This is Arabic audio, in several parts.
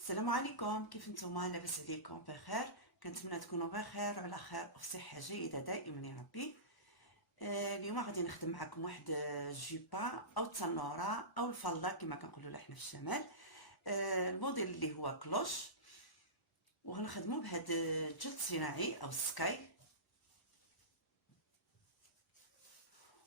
السلام عليكم، كيف نتوما؟ لاباس عليكم؟ بخير. كنتمنى تكونوا بخير وعلى خير وفي صحه جيده دائما يا ربي. اليوم غادي نخدم معكم واحد الجيبه او التنوره او الفله كما كنقولوا لها حنا في الشمال. الموديل اللي هو كلوش، وغنخدموا بهذا الجلد الصناعي او السكاي.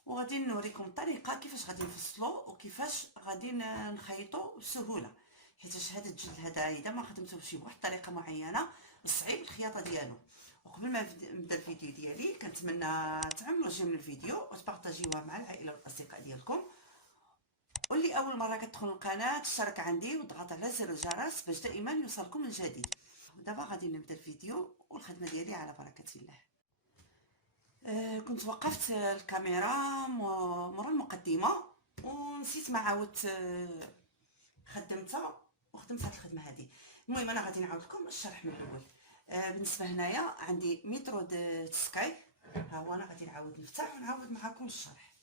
وغادي نوريكم الطريقه كيفاش غادي نفصلوا وكيفاش غادي نخيطوا بسهوله، حيت هذا الجلد هذا اذا ما خدمتوش بواحد الطريقه معينه صعيب الخياطه ديالو. وقبل ما نبدا الفيديو ديالي كنتمنى تعملوا جيم للفيديو وتبارطاجيوه مع العائله والاصدقاء ديالكم، واللي اول مره كتدخل القناه تشترك عندي وضغط على زر الجرس باش دائما يوصلكم الجديد. ودابا غادي نبدا الفيديو والخدمه ديالي على بركه الله. كنت وقفت الكاميرا مورا المقدمه ونسيت ما عاودت خدمتها وخدمت هاد الخدمه هذه. المهم انا غادي نعاود لكم الشرح من الاول. بالنسبه هنايا عندي مترو د سكاي، ها هو انا غادي نعاود نفتح ونعاود معكم الشرح.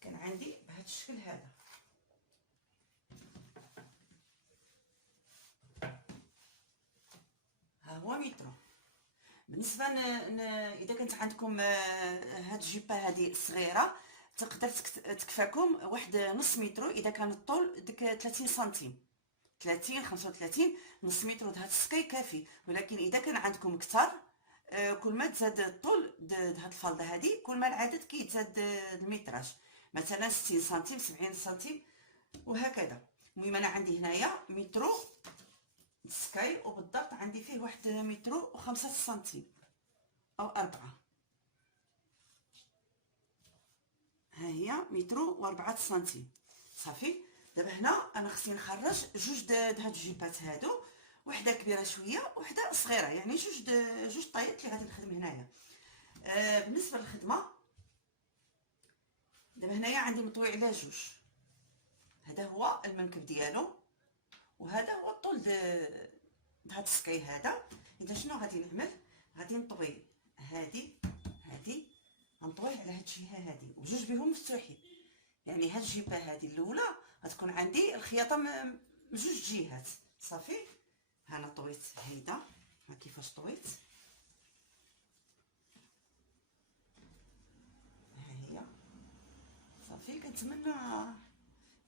كان عندي بهذا الشكل هذا، ها هو مترو. بالنسبه اذا كانت عندكم هاد الجيبه هذه صغيره تقدر تكفاكم واحد نص مترو. اذا كان الطول ديك 30 سنتيم، 30 35 نص متر هاد السكاي كافي. ولكن اذا كان عندكم كثر، كل ما تزاد الطول هاد الفالده هذه كل ما العدد كيتزاد المتراج، مثلا 60 سنتيم 70 سنتيم وهكذا. المهم انا عندي هنايا مترو سكاي، وبالضبط عندي فيه واحد مترو وخمسة سنتيم او 4. ها هي مترو و4 سنتيم صافي. دابا هنا انا خصني نخرج جوج د هاد الجيبات هادو، وحده كبيره شويه وحده صغيره، يعني جوج طايات اللي غادي نخدم هنايا. بالنسبه للخدمه دابا هنايا عندي مطوي على جوج. هذا هو المنكب ديالو وهذا هو الطول د هاد السكاي هذا. اذا شنو غادي نعمل؟ غادي نطوي هادي غنطوي على هاد الجهه هادي وجوج بهم مفتوحين، يعني هاد الجيبه هادي الاولى غتكون عندي الخياطه من جوج جهات صافي. ها انا طويت هيدا، ها كيفاش طويت، ها هي صافي. كنتمنى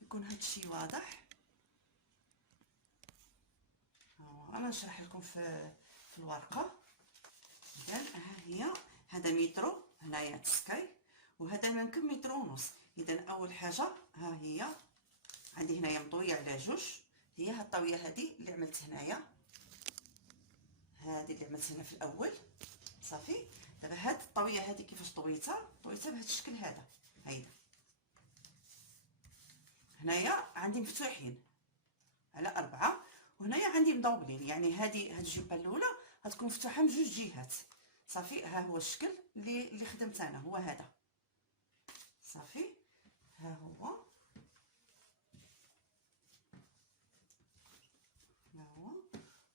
يكون هاد الشيء واضح. انا نشرح لكم في الورقه. اذا ها هي، هذا مترو هنايا سكاي، وهذا المنكب مترو ونص. اذا اول حاجه ها هي عندي هنايا مطويه على جوج، هي هاد الطاويه هذه اللي عملت هنايا، هذه اللي عملت هنا في الاول صافي. دابا هاد الطاويه هذه كيفاش طويتها بهذا الشكل هذا. هيدا هنايا عندي مفتوحين على 4، وهنايا عندي مدوبلين، يعني هاد الجيبه الاولى غتكون مفتوحه من جوج جهات صافي. ها هو الشكل اللي خدمت انا، هو هذا صافي. ها هو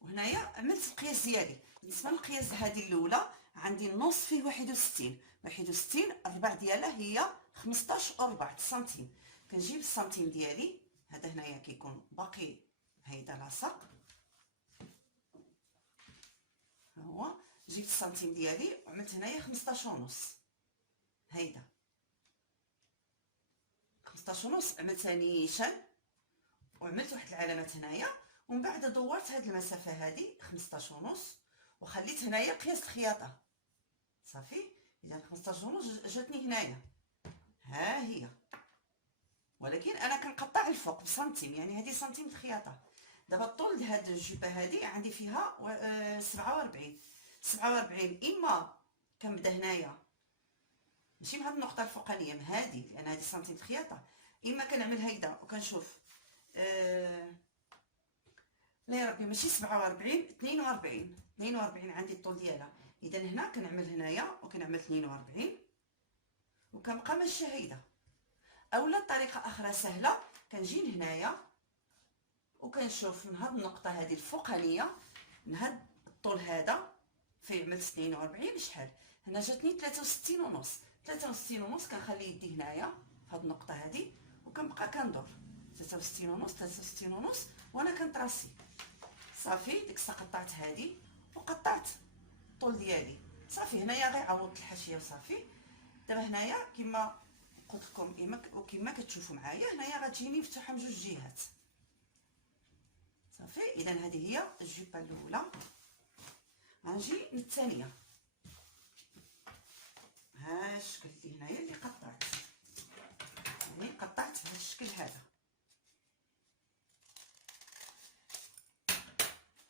وهنايا عملت القياس ديالي. بالنسبه للقياس هذه الاولى عندي النص فيه 61 الربع ديالها هي 15 وربع سنتيم. كنجيب السنتيم ديالي، هذا هنايا كيكون باقي هيدا لاصق، ها هو جبت السنتيم ديالي وعملت هنايا 15 ونص. هيدا 15 ونص عملتها نيشان وعملت واحد العلامات هنايا، ومن بعد دورت هاد المسافه هذه 15 ونص وخليت هنايا قياس الخياطه صافي. اذا 15 ونص جاتني هنايا، ها هي، ولكن انا كنقطع الفوق بسنتيم، يعني هذه سنتيم الخياطه. دابا الطول د هاد الجيبه هذه عندي فيها 47 اما كنبدا هنايا ماشي من هاد النقطه الفوقانيه، من هذه لان هذه سنتيم الخياطه، اما كنعمل هكذا وكنشوف لا يا ربي ماشي 47 42 عندي الطول ديالها. اذا هنا كنعمل هنايا وكنعمل 42 وكنبقى ماشيه هيدا. اولا طريقه اخرى سهله، كنجي هنايا وكنشوف من هاد النقطه هذه الفوقانيه، من هاد الطول هذا فين عملت 42 شحال، هنا جاتني 63 ونص. 63 ونص كنخلي يدي هنايا هاد النقطه هادي وكنبقى كندور 63 ونص 63 ونص وانا كنطراسي. صافي ديك الساعه قطعت هادي وقطعت الطول ديالي. صافي هنايا غير عوضت الحاشيه وصافي. دابا هنايا كما قلت لكم وكما كتشوفوا معايا هنايا غتجيني مفتوحه من جوج جهات. صافي اذا هذه هي الجيبه الاولى. غنجي للثانيه. ها الشكل اللي هنايا اللي قطعت، يعني قطعت بهذا الشكل هذا.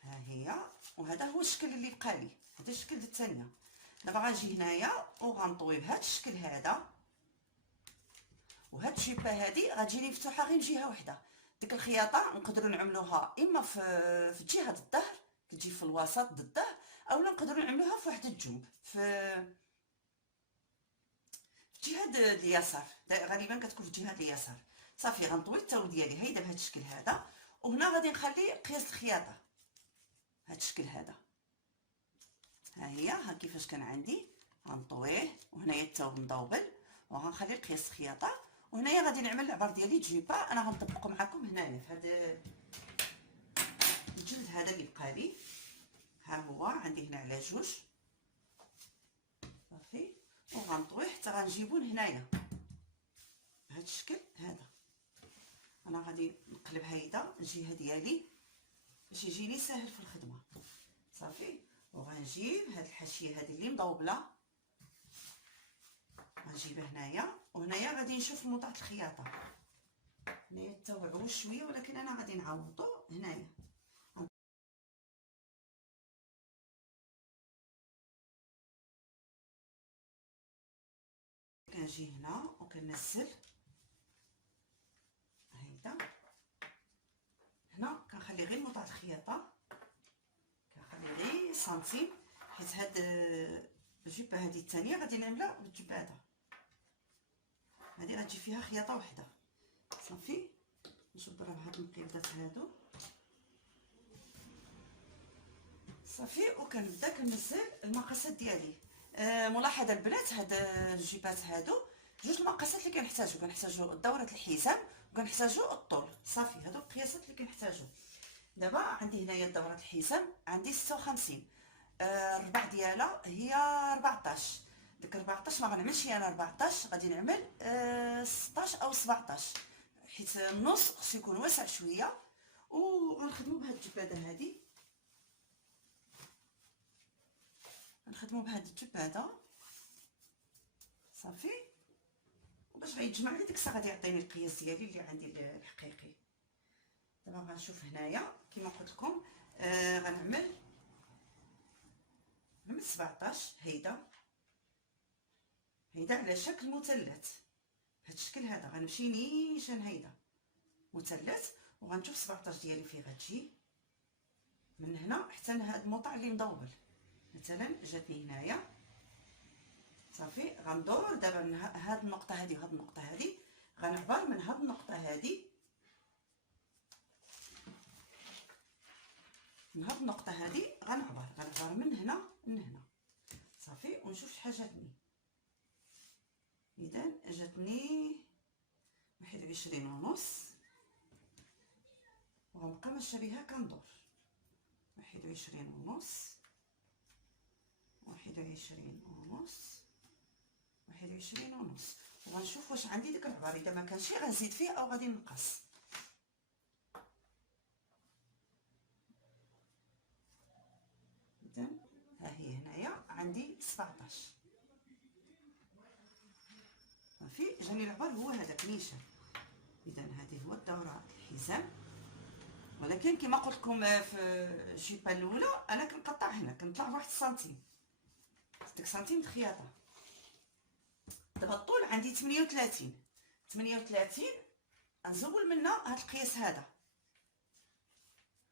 ها هي، وهذا هو الشكل اللي بقى لي، هذا الشكل ديال الثانيه. دابا غنجي هنايا وغنطوي بهذا الشكل هذا، وهاد الجيبه هذه غتجيني مفتوحه غير من جهه واحده. ديك الخياطه نقدروا نعملوها اما في جهه الظهر كتجي في الوسط ضد الظهر، اولا نقدروا نعملوها في واحد الجنب في جهه اليسار، غالبا كتكون في جهه اليسار. صافي غنطوي التاو ديالي هيدا بهذا الشكل هذا، وهنا غادي نخلي قياس الخياطه هذا الشكل هذا. ها هي ها كيفاش كان عندي، غنطويه وهنايا التاو مضوبل وغنخلي قياس الخياطه. وهنايا غادي نعمل العبار ديالي جيبه. انا غنطبقو معكم هنايا في هذا الجلد هذا اللي بقى لي. ها هو عندي هنا على جوج. صافي وغنطويه حتى غنجيبو هنايا بهذا الشكل هذا. انا غادي نقلب هيدا الجهه ديالي باش يجيني ساهل في الخدمه. صافي وغنجيب هاد الحاشيه هذه اللي مضوبله غنجيبها هنايا، وهنايا غادي نشوف موطع الخياطه. هنايا تاوعو شويه ولكن انا غادي نعوضو هنايا. كنجي هنا وكنزل هيدا هنا، كنخلي غير موطع الخياطه، كنخلي غير سنتيم، حيت هاد الجيبه هذه الثانيه غادي نعملها بالجيبه هذه غتجي فيها خياطه واحده. صافي نجبرها بهاد المقيدات هادو. صافي وكنبدا كنزل المقاسات ديالي. ملاحظه البنات، هاد الجيبات هادو جوج المقاسات اللي كنحتاجو دورة الحزام وكنحتاجو الطول. صافي هادو القياسات اللي كنحتاجو. دابا عندي هنايا دورة الحزام عندي 56، الربع ديالها هي 14. ديك 14 ما غنعملش انا 14، غادي نعمل 16 او 17 حيت النص خصو يكون واسع شويه. وغنخدمو بهاد الجباده هادي، غنخدمو بهاد الجباده. صافي وباش غيتجمع لي ديك الساعه غادي يعطيني القياس ديالي اللي عندي الحقيقي. دابا غنشوف هنايا كما قلت لكم غنعمل 17. هيدا على شكل مثلث بهذا الشكل هذا. غنمشي نيشان هيدا مثلث وغنشوف 17 ديالي فين غتجي من هنا حتى لهاد الموطع اللي مضوبل. مثلا جاتني هنايا. صافي غندور دابا من هاد النقطه هادي وهاد النقطه هادي، غنعبر من هاد النقطه هادي من هاد النقطه هادي، غنعبر من هنا لهنا. صافي ونشوف شحال جاتني. اذا جاتني 21 ونص، وغنبقى ماشيه بها كندور 21 ونص 21 ونص 21 ونص. وغنشوف واش عندي ديك العبار، اذا ما كانش غنزيد فيه او غادي نقص. اذا ها هي هنايا عندي 17. صافي جاني العبار هو هذاك نيشان. اذا هذه هو الدوره الحزام، ولكن كما قلت لكم في الجيبه الاولى انا كنقطع هنا كنطلع بواحد السنتيم، ديك سنتيم الخياطه. دابا الطول عندي 38 نزول منها هاد القياس هذا،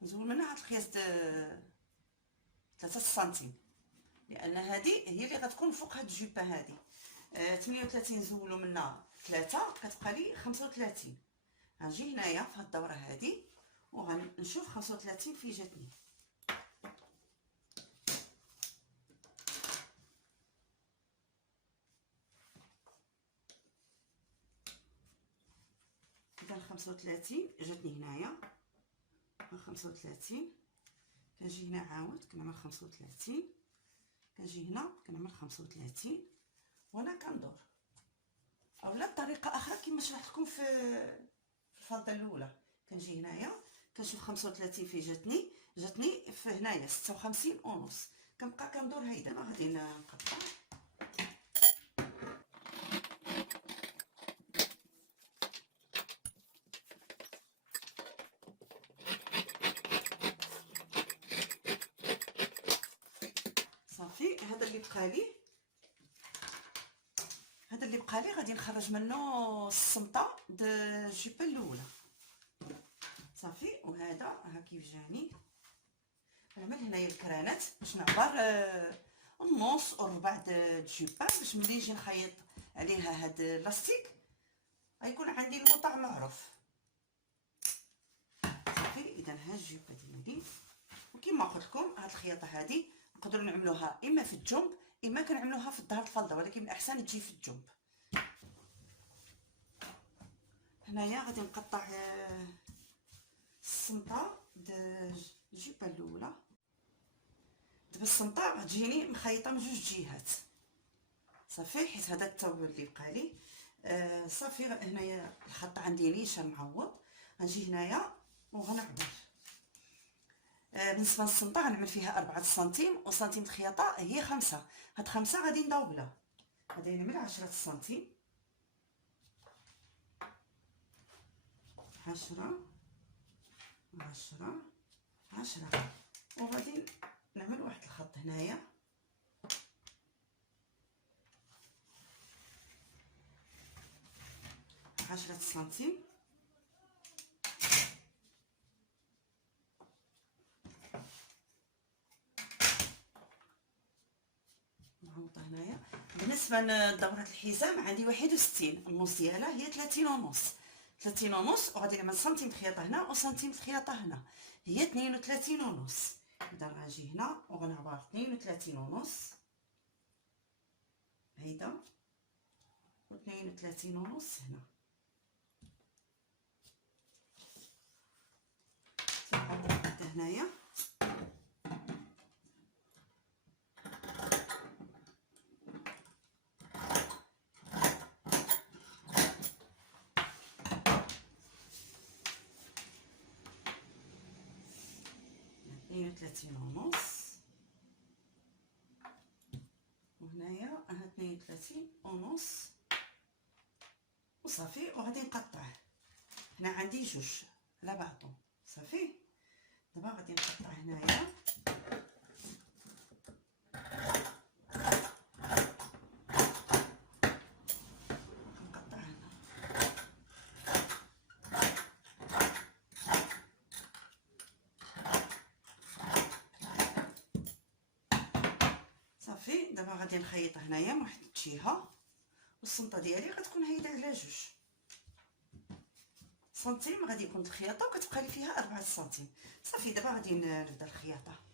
نزول منها هاد القياس 3 سنتيم، لان هذه هي اللي غتكون فوق هاد الجيبه هذه. 38 نزولوا منها 3 كتبقى لي 35. غنجي هنايا في هاد الدوره هذه وغنشوف 35 فين جاتني. 35 جاتني هنايا 35. كنجي هنا عاود كنعمل 35، كنجي هنا كنعمل 35 وانا كندور. اولا بطريقه اخرى كما شرحت لكم في الفالطه الاولى، كنجي هنايا كنشوف 35 فين جاتني في هنايا 56 ونص، كنبقى كندور. هيدا انا غادي نقطع. صافي هذا اللي بقى لي غادي نخرج منه الصمطه د الجيبه الاولى. صافي وهذا ها كيف جاني. نعمل هنايا الكرانات باش نعبر النص او الربع د الجيبه، باش ملي نجي نخيط عليها هاد اللاستيك غيكون عندي الموطع معروف. صافي اذا ها الجيبه ديالي. وكما قلت لكم هاد الخياطه هذه نقدروا نعملوها اما في الجنب اما كنعملوها في الظهر الفالده، ولكن من الاحسن تجي في الجنب. هنايا غادي نقطع السمطه د الجيبه الاولى. دابا السمطه غتجيني مخيطه من جوج جهات. صافي حيت هذا الثوب اللي بقى لي. صافي هنايا الخط عندي نيشان معوض، غنجي هنايا وغنعبر. بالنسبه للسمطه غنعمل فيها 4 سنتيم، وسنتيم الخياطه هي 5. هاد 5 غادي ندوبلها، غادي نعمل 10 سنتيم، 10 10 10. وغادي نعمل واحد الخط هنايا 10 سنتيم. نعوضها هنايا. بالنسبه لدورة الحزام عندي 61، النص ديالها هي 30 ونص. 30 ونص وغادي نعمل سنتيم خياطه هنا وسنتيم خياطه هنا، هي 32 ونص. اذا غنجي هنا وغنعبر 32 ونص هيدا، و 32 ونص هنا. صافي هنايا هي 30 ونص، وهنايا انا 32 ونص. وصافي وغادي نقطع. هنا عندي جوج على بعضهم. صافي دابا غادي نقطع هنايا. نقطع هنا. صافي دابا غادي نخيط هنايا من واحد الجهه، والسمطه ديالي غتكون هايده على جوج سنتيم. غادي يكون الخياطه وكتبقى لي فيها 4 سنتيم. صافي دابا غادي نبدا الخياطه.